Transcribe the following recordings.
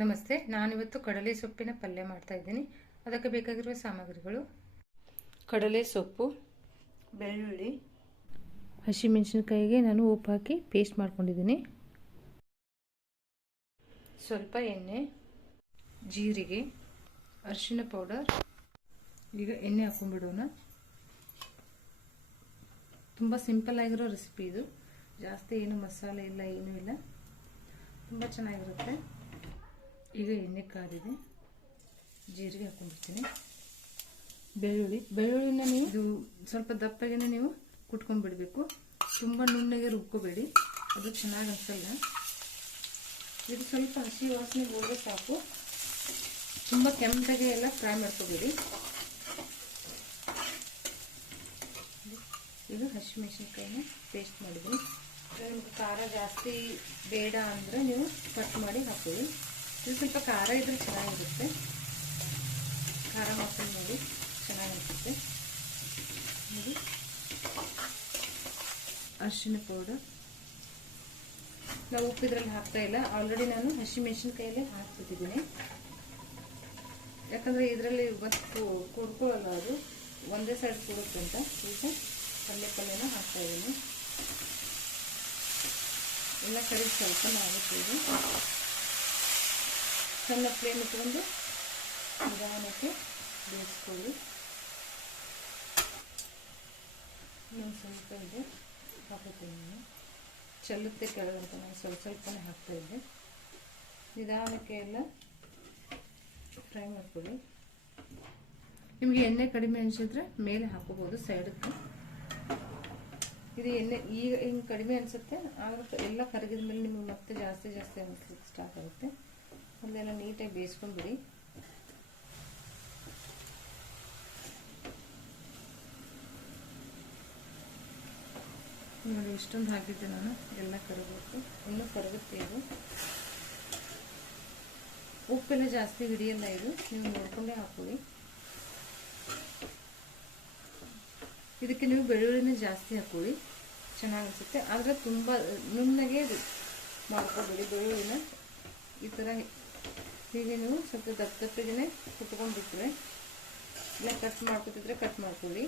ನಮಸ್ತೆ ನಾನಿವತ್ತು ಕಡಲೆ ಸೊಪ್ಪಿನ ಪಲ್ಯ ಮಾಡ್ತಾ ಇದ್ದೀನಿ. ಅದಕ್ಕೆ ಬೇಕಾಗಿರುವ ಸಾಮಗ್ರಿಗಳು. ಕಡಲೆ ಸೊಪ್ಪು ಬೆಳ್ಳುಳ್ಳಿ ಹಸಿಮೆಣಸಿನ್ಕಾಯಿಗೆ ನಾನು ಉಪ್ಪು ಹಾಕಿ ಪೇಸ್ಟ್ ಮಾಡ್ಕೊಂಡಿದ್ದೀನಿ. ಸ್ವಲ್ಪ ಎಣ್ಣೆ ಜೀರಿಗೆ ಅರಿಶಿನ ಪೌಡರ್ ಈಗ ಎಣ್ಣೆ ಹಾಕೊಂಡ್ಬಿಡೋಣ. ತುಂಬ ಸಿಂಪಲ್ ಆಗಿರೋ ರೆಸಿಪಿ ಇದು. ಜಾಸ್ತಿ ಏನು ಮಸಾಲೆ ಇಲ್ಲ ಏನೂ ಇಲ್ಲ. ತುಂಬ ಚೆನ್ನಾಗಿರುತ್ತೆ. ಈಗ ಎಣ್ಣೆ ಕಾದಿದೆ ಜೀರಿಗೆ ಹಾಕ್ಕೊಂಡಿರ್ತೀನಿ ಬೆಳ್ಳುಳ್ಳಿ, ಬೆಳ್ಳುಳ್ಳಿನ ನೀವು ಇದು ಸ್ವಲ್ಪ ದಪ್ಪಗೆ ನೀವು ಕುಟ್ಕೊಂಡ್ಬಿಡ್ಬೇಕು ತುಂಬ ನುಣ್ಣಗೆ ರುಬ್ಕೋಬೇಡಿ. ಅದು ಚೆನ್ನಾಗಿ ಅನ್ಸಲ್ಲ. ಇದು ಸ್ವಲ್ಪ ಹಸಿ ವಾಸನೆ ಹೋದ್ರೆ ಸಾಕು. ತುಂಬ ಕೆಂಪಗೆ ಎಲ್ಲ ಫ್ರೈ ಮಾಡ್ಕೋಬೇಡಿ. ಇದು ಹಸಿಮೆಣಸಿನ್ಕಾಯಿನ ಪೇಸ್ಟ್ ಮಾಡಿದ್ದೀನಿ. ನಿಮ್ಗೆ ಖಾರ ಜಾಸ್ತಿ ಬೇಡ ಅಂದರೆ ನೀವು ಕಟ್ ಮಾಡಿ ಹಾಕೊಳ್ಳಿ ಇದು ಸ್ವಲ್ಪ ಖಾರ ಇದ್ರೆ ಚೆನ್ನಾಗಿರುತ್ತೆ. ಖಾರ ಮಾಡ್ಕೊಂಡು ನೋಡಿ ಚೆನ್ನಾಗಿರುತ್ತೆ. ನೋಡಿ. ಅರಿಶಿನ ಪೌಡರ್ ನಾವು ಉಪ್ಪು ಇದರಲ್ಲಿ ಹಾಕ್ತಾ ಇಲ್ಲ. ಆಲ್ರೆಡಿ ನಾನು ಹಸಿಮೆಣಸಿನ್ಕಾಯಲ್ಲೇ ಹಾಕ್ಬಿಟ್ಟಿದ್ದೀನಿ. ಯಾಕಂದರೆ ಇದರಲ್ಲಿ ಮತ್ತು ಕುಡ್ಕೊಳ್ಳಲ್ಲ ಅದು. ಒಂದೇ ಸೈಡ್ ಕೊಡುತ್ತೆ ಅಂತ. ಈಗ ಪಲ್ಯ ಪಲ್ಯನ ಹಾಕ್ತಾ ಇದ್ದೀನಿ. ಎಲ್ಲ ಕಡೆ ಸ್ವಲ್ಪ ಆಗುತ್ತೆ ಸಣ್ಣ ಫ್ಲೇಮ್ ಇಟ್ಕೊಂಡು ನಿಧಾನಕ್ಕೆ ಬೇಯಿಸ್ಕೊಳ್ಳಿ. ಇನ್ನೊಂದು ಸ್ವಲ್ಪ ಇದೆ. ಹಾಕುತ್ತೇನೆ ಚೆಲ್ಲುತ್ತೆ ಕೆಳಗಂತ ನಾನು ಸ್ವಲ್ಪ ಸ್ವಲ್ಪನೇ ಹಾಕ್ತಾ ಇದ್ದೆ. ನಿಧಾನಕ್ಕೆ ಎಲ್ಲ ಫ್ರೈ ಮಾಡ್ಕೊಳ್ಳಿ. ನಿಮಗೆ ಎಣ್ಣೆ ಕಡಿಮೆ ಅನಿಸಿದ್ರೆ ಮೇಲೆ ಹಾಕೋಬೋದು ಸೈಡಕ್ಕೆ ಇದು ಎಣ್ಣೆ ಈಗ ಹಿಂಗೆ ಕಡಿಮೆ ಅನಿಸುತ್ತೆ, ಆದ್ರೆ ಎಲ್ಲ ಕರಗಿದ ಮೇಲೆ ನಿಮಗೆ ಮತ್ತೆ ಜಾಸ್ತಿ ಜಾಸ್ತಿ ಅನಿಸ್ಲಿಕ್ಕೆ ಸ್ಟಾರ್ಟ್ ಆಗುತ್ತೆ. ಅಲ್ಲೆಲ್ಲ ನೀಟಾಗಿ ಬೇಯಿಸ್ಕೊಂಡ್ಬಿಡಿ. ನೋಡಿ, ಇಷ್ಟೊಂದು ಹಾಕಿದ್ದೆ ನಾನು. ಎಲ್ಲ ಕರಗಬೇಕು. ಇನ್ನೂ ಕರಗುತ್ತೆ ಇದು. ಉಪ್ಪೆಲ್ಲ ಜಾಸ್ತಿ ಹಿಡಿಯಲ್ಲ ಇದು. ನೀವು ನೋಡ್ಕೊಂಡೇ ಹಾಕೊಳ್ಳಿ ಇದಕ್ಕೆ ನೀವು ಬೆಳ್ಳುಳ್ಳಿನ ಜಾಸ್ತಿ ಹಾಕೊಳ್ಳಿ ಚೆನ್ನಾಗಿ ಅನಿಸುತ್ತೆ. ಆದರೆ ತುಂಬ ನುಣ್ಣಗೆ ಮಾಡ್ಕೊಬೇಡಿ ಬೆಳ್ಳುಳ್ಳಿನ. ಈ ಥರ ಹೀಗೆ ನೀವು ಸ್ವಲ್ಪ ದಪ್ಪ ದಪ್ಪಗೆ ಕುಟ್ಕೊಂಡ್ಬಿಟ್ರೆ ಇಲ್ಲ ಕಟ್ ಮಾಡ್ಕೊತಿದ್ರೆ ಕಟ್ ಮಾಡ್ಕೊಳ್ಳಿ.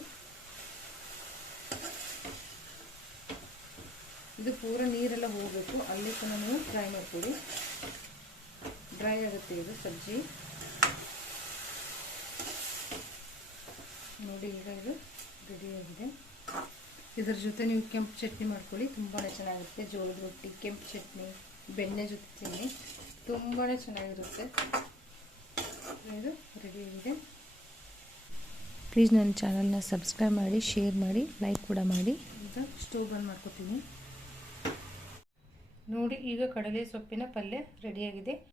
ಇದು ಪೂರ ನೀರೆಲ್ಲ ಹೋಗಬೇಕು. ಅಲ್ಲಿ ತನಕ ನೀವು ಫ್ರೈ ಮಾಡ್ಕೊಳ್ಳಿ. ಡ್ರೈ ಆಗುತ್ತೆ ಇದು ಸಬ್ಜಿ ನೋಡಿ ಈಗ ಇದು ರೆಡಿಯಾಗಿದೆ ಇದರ ಜೊತೆ ನೀವು ಕೆಂಪು ಚಟ್ನಿ ಮಾಡ್ಕೊಳ್ಳಿ. ತುಂಬಾ ಚೆನ್ನಾಗಿರುತ್ತೆ ಜೋಳದ ರೊಟ್ಟಿ, ಕೆಂಪು ಚಟ್ನಿ, ಬೆಣ್ಣೆ ಜೊತೆ ತಿನ್ನಿ. ತುಂಬಾ ಚೆನ್ನಾಗಿರುತ್ತೆ. ಇದು ರೆಡಿ ಆಗಿದೆ. ಪ್ಲೀಸ್ ನನ್ನ ಚಾನಲ್ನ ಸಬ್ಸ್ಕ್ರೈಬ್ ಮಾಡಿ ಶೇರ್ ಮಾಡಿ ಲೈಕ್ ಕೂಡ ಮಾಡಿ. ಅಂತ ಸ್ಟವ್ ಬಂದ್ ಮಾಡ್ಕೊತೀನಿ. ನೋಡಿ ಈಗ ಕಡಲೆ ಸೊಪ್ಪಿನ ಪಲ್ಯ ರೆಡಿಯಾಗಿದೆ